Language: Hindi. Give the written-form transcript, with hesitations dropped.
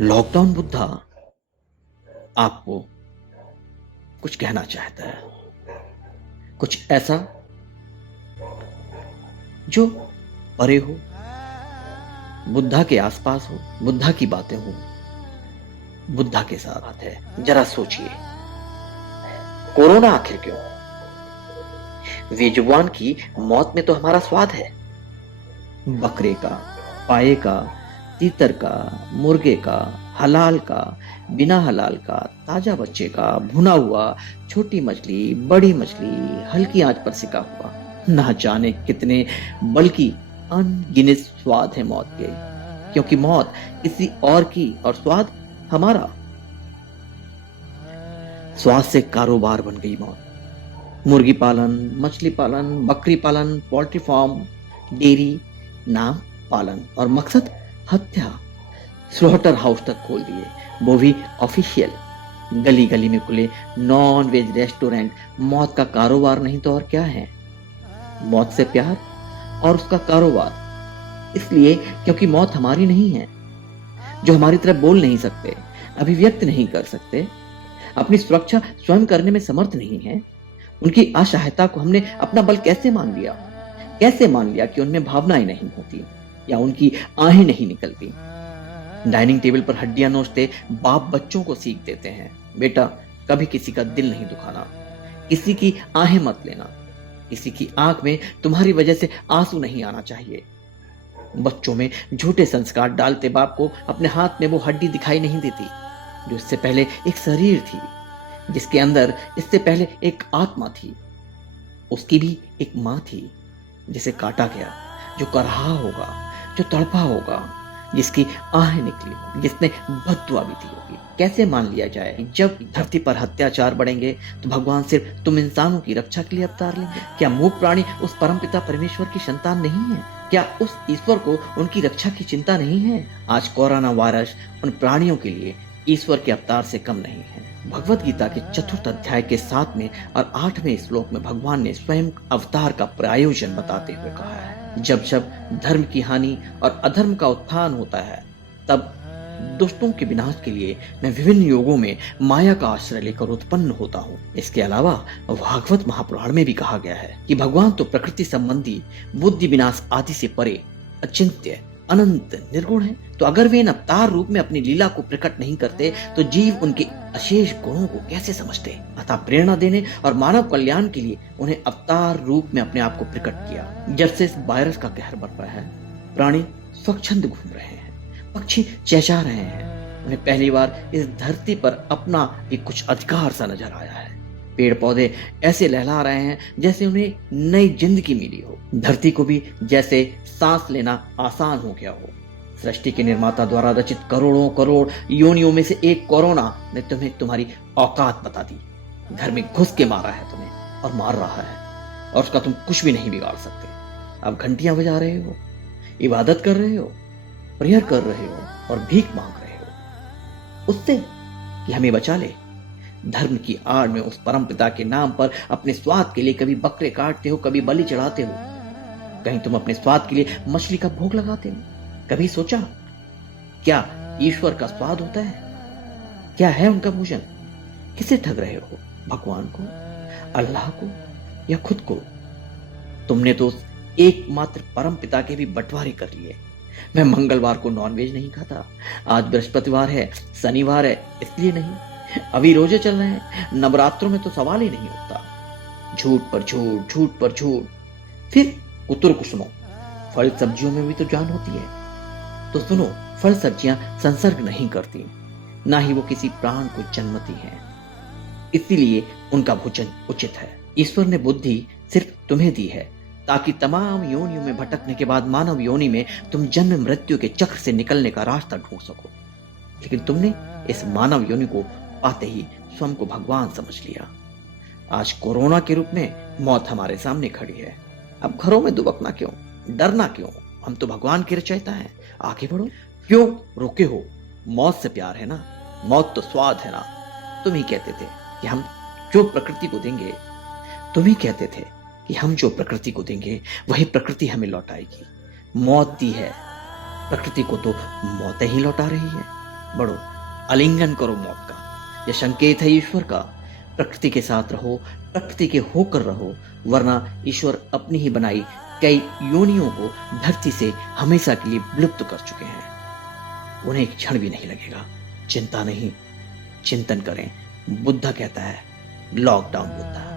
लॉकडाउन बुद्धा आपको कुछ कहना चाहता है, कुछ ऐसा जो परे हो, बुद्धा के आसपास हो, बुद्धा की बातें हो, बुद्धा के साथ है। जरा सोचिए, कोरोना आखिर क्यों? बेजुबान की मौत में तो हमारा स्वाद है। बकरे का, पाये का, तीतर का, मुर्गे का, हलाल का, बिना हलाल का, ताजा बच्चे का, भुना हुआ, छोटी मछली, बड़ी मछली, हल्की आंच पर सिका हुआ, ना जाने कितने, बल्कि अनगिनत स्वाद है मौत के। क्योंकि मौत किसी और की और स्वाद हमारा। स्वाद से कारोबार बन गई मौत। मुर्गी पालन, मछली पालन, बकरी पालन, पोल्ट्री फार्म, डेयरी, नाम पालन और मकसद हत्या। स्लॉटर हाउस तक खोल दिए, वो भी ऑफिशियल। गली गली में खुले नॉन वेज रेस्टोरेंट। मौत का कारोबार नहीं तो और क्या है? मौत से प्यार और उसका कारोबार। इसलिए क्योंकि मौत हमारी नहीं है, जो हमारी तरह बोल नहीं सकते, अभिव्यक्त नहीं कर सकते, अपनी सुरक्षा स्वयं करने में समर्थ नहीं है। उनकी असहायता को हमने अपना बल कैसे मान लिया? कैसे मान लिया कि उनमें भावनाएं नहीं होती या उनकी आहें नहीं निकलती? डाइनिंग टेबल पर हड्डियां नोचते बाप बच्चों को सीख देते हैं, बेटा कभी किसी का दिल नहीं दुखाना, किसी की आहें मत लेना, किसी की आंख में तुम्हारी वजह से आंसू नहीं आना चाहिए। बच्चों में झूठे संस्कार डालते बाप को अपने हाथ में वो हड्डी दिखाई नहीं देती जो इससे पहले एक शरीर थी, जिसके अंदर इससे पहले एक आत्मा थी। उसकी भी एक मां थी जिसे काटा गया, जो करहा होगा, जो तड़पा होगा, जिसकी आहें निकली होगी, जिसने बद्दुआ भी दी होगी। कैसे मान लिया जाए जब धरती पर अत्याचार बढ़ेंगे तो भगवान सिर्फ तुम इंसानों की रक्षा के लिए अवतार लेंगे? क्या मूक प्राणी उस परमपिता परमेश्वर की संतान नहीं है? क्या उस ईश्वर को उनकी रक्षा की चिंता नहीं है? आज कोरोना वायरस उन प्राणियों के लिए ईश्वर के अवतार से कम नहीं है। भगवत गीता के चतुर्थ अध्याय के 7वें और 8वें श्लोक में भगवान ने स्वयं अवतार का प्रयोजन बताते हुए कहा है, जब जब धर्म की हानि और अधर्म का उत्थान होता है, तब दुष्टों के विनाश के लिए मैं विभिन्न योगों में माया का आश्रय लेकर उत्पन्न होता हूँ। इसके अलावा भागवत महापुराण में भी कहा गया है कि भगवान तो प्रकृति संबंधी बुद्धि विनाश आदि से परे, अचिंत्य, अनंत, निर्गुण है। तो अगर वे इन अवतार रूप में अपनी लीला को प्रकट नहीं करते तो जीव उनके अशेष गुणों को कैसे समझते? अतः प्रेरणा देने और मानव कल्याण के लिए उन्हें अवतार रूप में अपने आप को प्रकट किया। जब से इस वायरस का कहर बढ़ रहा है, प्राणी स्वच्छंद घूम रहे हैं, पक्षी चहचहा रहे हैं। उन्हें पहली बार इस धरती पर अपना भी कुछ अधिकार सा नजर आया है। पेड़ पौधे ऐसे लहला रहे हैं जैसे उन्हें नई जिंदगी मिली हो। धरती को भी जैसे सांस लेना आसान हो गया हो। सृष्टि के निर्माता द्वारा रचित करोड़ों करोड़ योनियों में से एक कोरोना ने तुम्हें तुम्हारी औकात बता दी। घर में घुस के मारा है तुम्हें और मार रहा है, और उसका तुम कुछ भी नहीं बिगाड़ सकते। अब घंटियां बजा रहे हो, इबादत कर रहे हो, प्रेयर कर रहे हो और भीख मांग रहे हो उससे कि हमें बचा ले। धर्म की आड़ में उस परम पिता के नाम पर अपने स्वाद के लिए कभी बकरे काटते हो, कभी बलि चढ़ाते हो, कहीं तुम अपने स्वाद के लिए मछली का भोग लगाते हो। कभी सोचा क्या ईश्वर का स्वाद होता है? क्या है उनका भोजन? किसे ठग रहे हो? भगवान को, अल्लाह को या खुद को? तुमने तो एकमात्र परम पिता के भी बंटवारे कर लिए। मैं मंगलवार को नॉनवेज नहीं खाता, आज बृहस्पतिवार है, शनिवार है, इसलिए नहीं। अभी रोजे चल रहे हैं, नवरात्रों में तो सवाल ही नहीं उठता। झूठ पर झूठ, झूठ पर झूठ। फिर कुतुर को सुनो, फल सब्जियों में भी तो जान होती है। तो सुनो, फल सब्जियां संसर्ग नहीं करती, ना ही वो किसी प्राण को जन्मती हैं, इसीलिए उनका भोजन उचित है। ईश्वर ने बुद्धि सिर्फ तुम्हें दी है ताकि तमाम योनियों में भटकने के बाद मानव योनि में तुम जन्म मृत्यु के चक्र से निकलने का रास्ता ढूंढ सको। लेकिन तुमने इस मानव योनि को पाते ही स्वयं को भगवान समझ लिया। आज कोरोना के रूप में मौत हमारे सामने खड़ी है। अब घरों में दुबकना क्यों, डरना क्यों? हम तो भगवान के रचयिता हैं, आगे बढ़ो। क्यों रोके हो? मौत से प्यार है ना, मौत तो स्वाद है ना। तुम ही कहते थे कि हम जो प्रकृति को देंगे, तुम ही कहते थे कि हम जो प्रकृति को देंगे वही प्रकृति हमें लौटाएगी। मौत दी है प्रकृति को तो मौत ही लौटा रही है। बढ़ो, आलिंगन करो मौत का। यह संकेत है ईश्वर का। प्रकृति के साथ रहो, प्रकृति के होकर रहो, वरना ईश्वर अपनी ही बनाई कई योनियों को धरती से हमेशा के लिए विलुप्त कर चुके हैं। उन्हें एक क्षण भी नहीं लगेगा। चिंता नहीं, चिंतन करें। बुद्धा कहता है, लॉकडाउन बुद्धा।